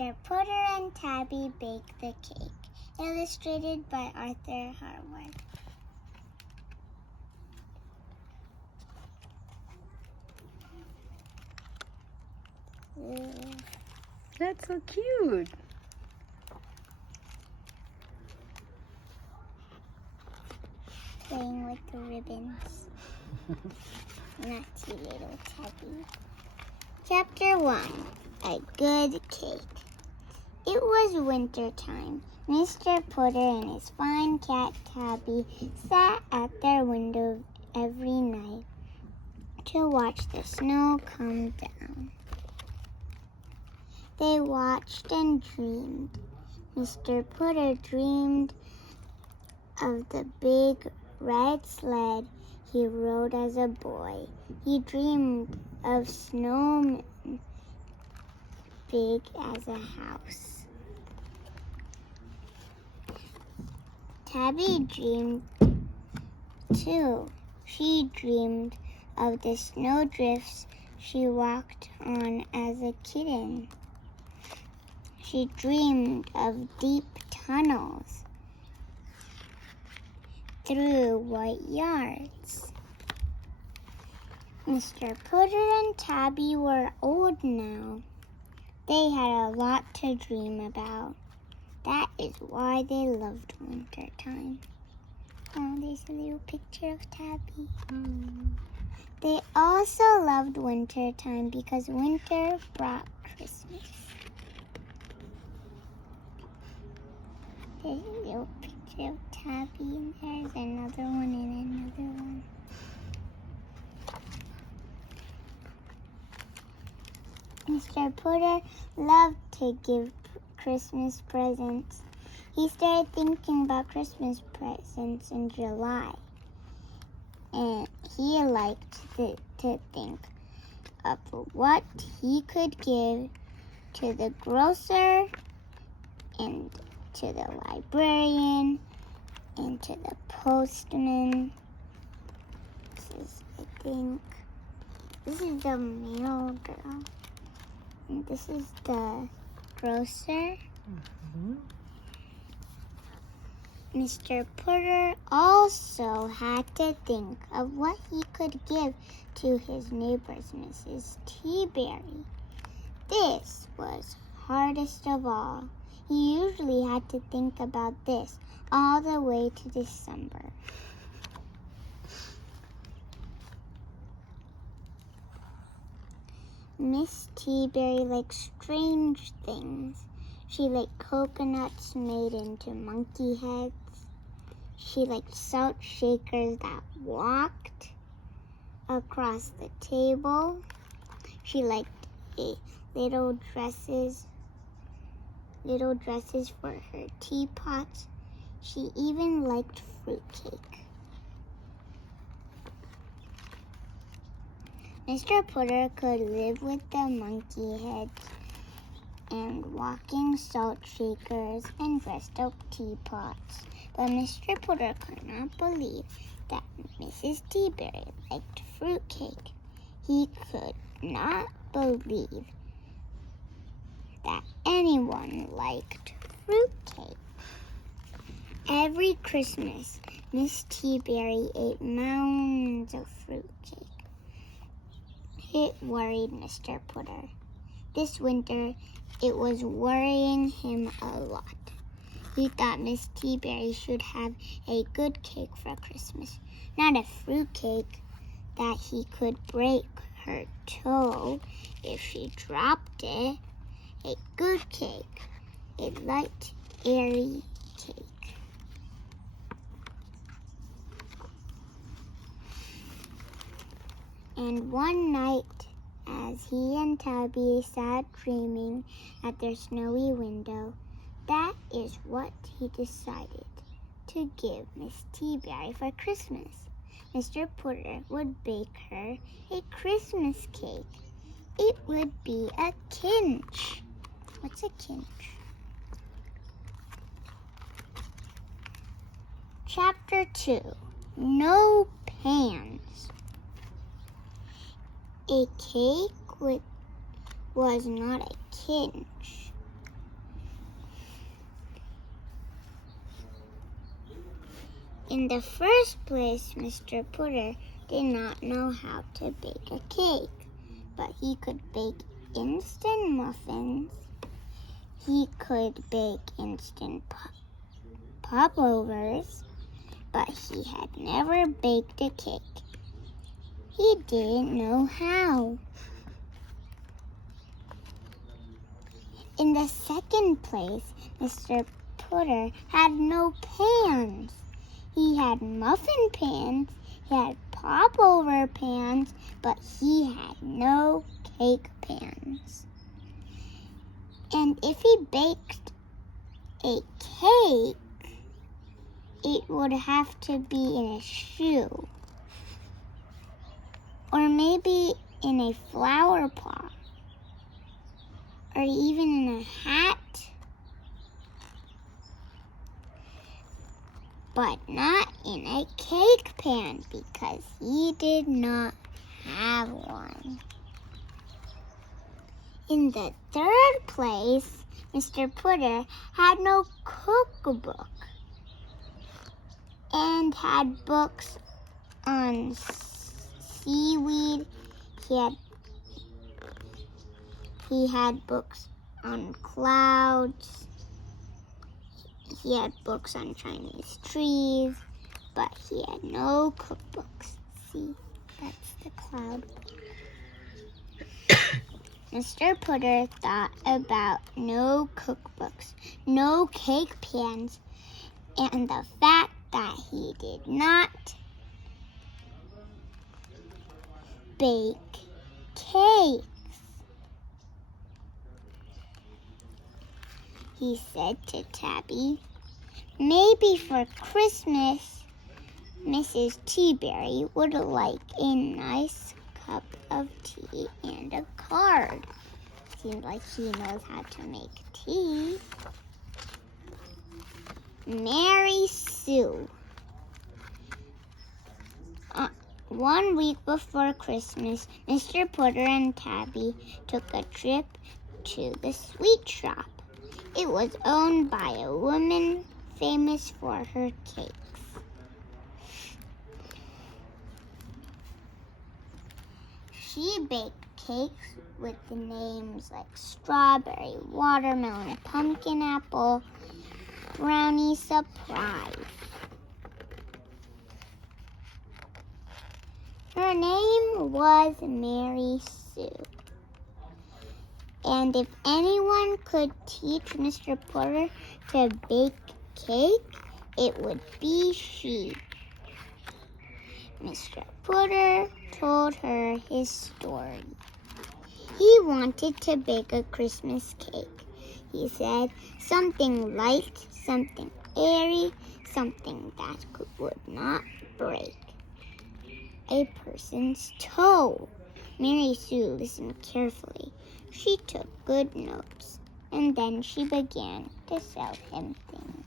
Mr. Putter and Tabby Bake the Cake. Illustrated by Arthur Harwood. That's so cute. Playing with the ribbons. Naughty little Tabby. Chapter 1. A Good Cake. It was winter time. Mr. Putter and his fine cat Tabby sat at their window every night to watch the snow come down. They watched and dreamed. Mr. Putter dreamed of the big red sled he rode as a boy. He dreamed of snowmen big as a house. Tabby dreamed too. She dreamed of the snowdrifts she walked on as a kitten. She dreamed of deep tunnels through white yards. Mr. Putter and Tabby were old now. They had a lot to dream about. That is why they loved winter time. Oh, there's a little picture of Tabby. They also loved winter time because winter brought Christmas. There's a little picture of Tabby, and there's another one and another one. Mr. Putter loved to give Christmas presents. He started thinking about Christmas presents in July, and he liked to think of what he could give to the grocer and to the librarian and to the postman. This is the mail girl. And this is the grocer. Mr. Putter also had to think of what he could give to his neighbor's Mrs. Teaberry. This was hardest of all. He usually had to think about this all the way to December. Miss Teaberry liked strange things. She liked coconuts made into monkey heads. She liked salt shakers that walked across the table. She liked little dresses for her teapots. She even liked fruitcake. Mr. Putter could live with the monkey heads and walking salt shakers and dressed up teapots. But Mr. Putter could not believe that Mrs. Teaberry liked fruitcake. He could not believe that anyone liked fruitcake. Every Christmas, Miss Teaberry ate mounds of fruitcake. It worried Mr. Putter. This winter, it was worrying him a lot. He thought Miss Teaberry should have a good cake for Christmas, not a fruit cake that he could break her toe if she dropped it. A good cake, a light, airy cake. And one night, as he and Tabby sat dreaming at their snowy window, that is what he decided to give Miss Teaberry for Christmas. Mr. Putter would bake her a Christmas cake. It would be a kinch. What's a kinch? Chapter 2. No Pans. A cake was not a kinch. In the first place, Mr. Putter did not know how to bake a cake, but he could bake instant muffins. He could bake instant popovers, but he had never baked a cake. He didn't know how. In the second place, Mr. Putter had no pans. He had muffin pans, he had popover pans, but he had no cake pans. And if he baked a cake, it would have to be in a shoe, or maybe in a flower pot, or even in a hat, but not in a cake pan because he did not have one. In the third place, Mr. Putter had no cookbook and had books on seaweed. He had books on clouds. He had books on Chinese trees, but he had no cookbooks. See, that's the cloud book. Mr. Putter thought about no cookbooks, no cake pans, and the fact that he did not bake cakes. He said to Tabby, "Maybe for Christmas, Mrs. Teaberry would like a nice cup of tea and a card." Seems like he knows how to make tea. Mary Sue. 1 week before Christmas, Mr. Putter and Tabby took a trip to the sweet shop. It was owned by a woman famous for her cakes. She baked cakes with the names like strawberry, watermelon, pumpkin apple, brownie surprise. Her name was Mary Sue. And if anyone could teach Mr. Putter to bake cake, it would be she. Mr. Putter told her his story. He wanted to bake a Christmas cake. He said, something light, something airy, something that would not break a person's toe. Mary Sue listened carefully. She took good notes, and then she began to sell him things.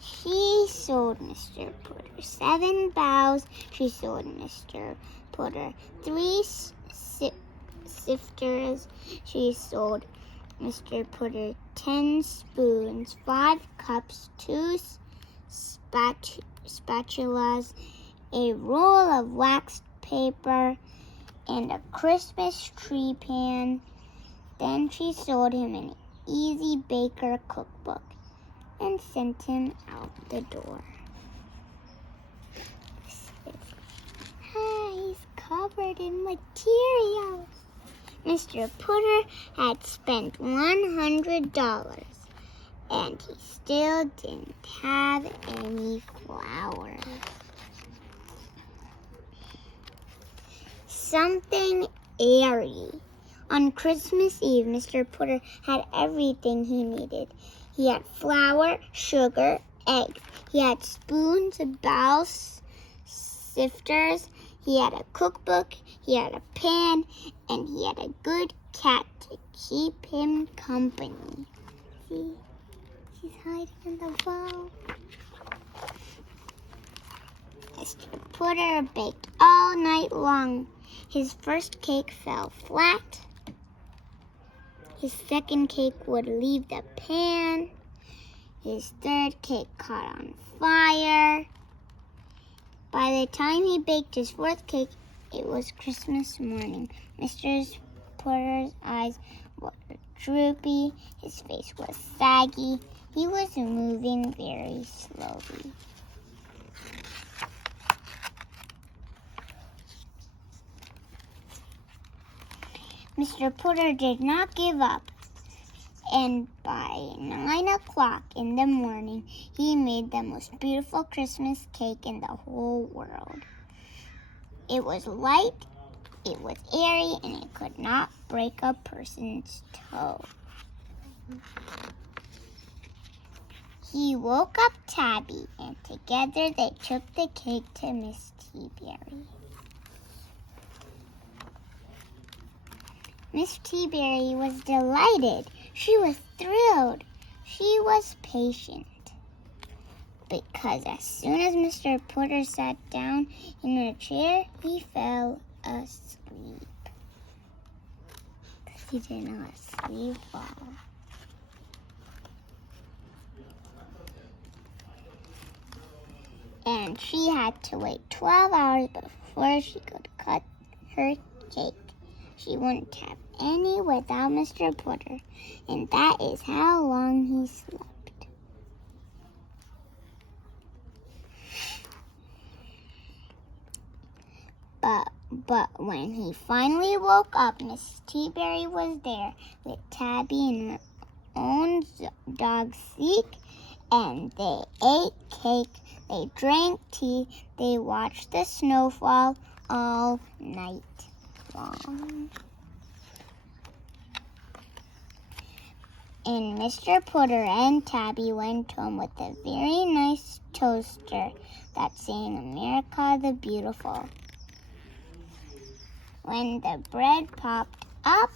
She sold Mr. Putter 7 bows. She sold Mr. Putter 3 sifters. She sold Mr. Putter 10 spoons, 5 cups, 2 spatulas, a roll of waxed paper, and a Christmas tree pan. Then she sold him an Easy Baker cookbook and sent him out the door. He's covered in materials. Mr. Putter had spent $100, and he still didn't have any flour. Something airy. On Christmas Eve, Mr. Putter had everything he needed. He had flour, sugar, eggs. He had spoons, bowls, sifters. He had a cookbook. He had a pan, and he had a good cat to keep him company. See, she's hiding in the bowl. Mr. Putter baked all night long. His first cake fell flat. His second cake would leave the pan. His third cake caught on fire. By the time he baked his fourth cake, it was Christmas morning. Mr. Porter's eyes were droopy. His face was saggy. He was moving very slowly. Mr. Porter did not give up, and by 9 o'clock in the morning, he made the most beautiful Christmas cake in the whole world. It was light, it was airy, and it could not break a person's toe. He woke up Tabby, and together they took the cake to Miss Teaberry. Miss Teaberry was delighted. She was thrilled. She was patient. Because as soon as Mr. Porter sat down in a chair, he fell asleep. He did not sleep well. And she had to wait 12 hours before she could cut her cake. She wouldn't have any without Mr. Porter, and that is how long he slept. But when he finally woke up, Miss Teaberry was there with Tabby in her own dog Zeke, and they ate cake, they drank tea, they watched the snowfall all night long. And Mr. Porter and Tabby went home with a very nice toaster that sang America the Beautiful. When the bread popped up,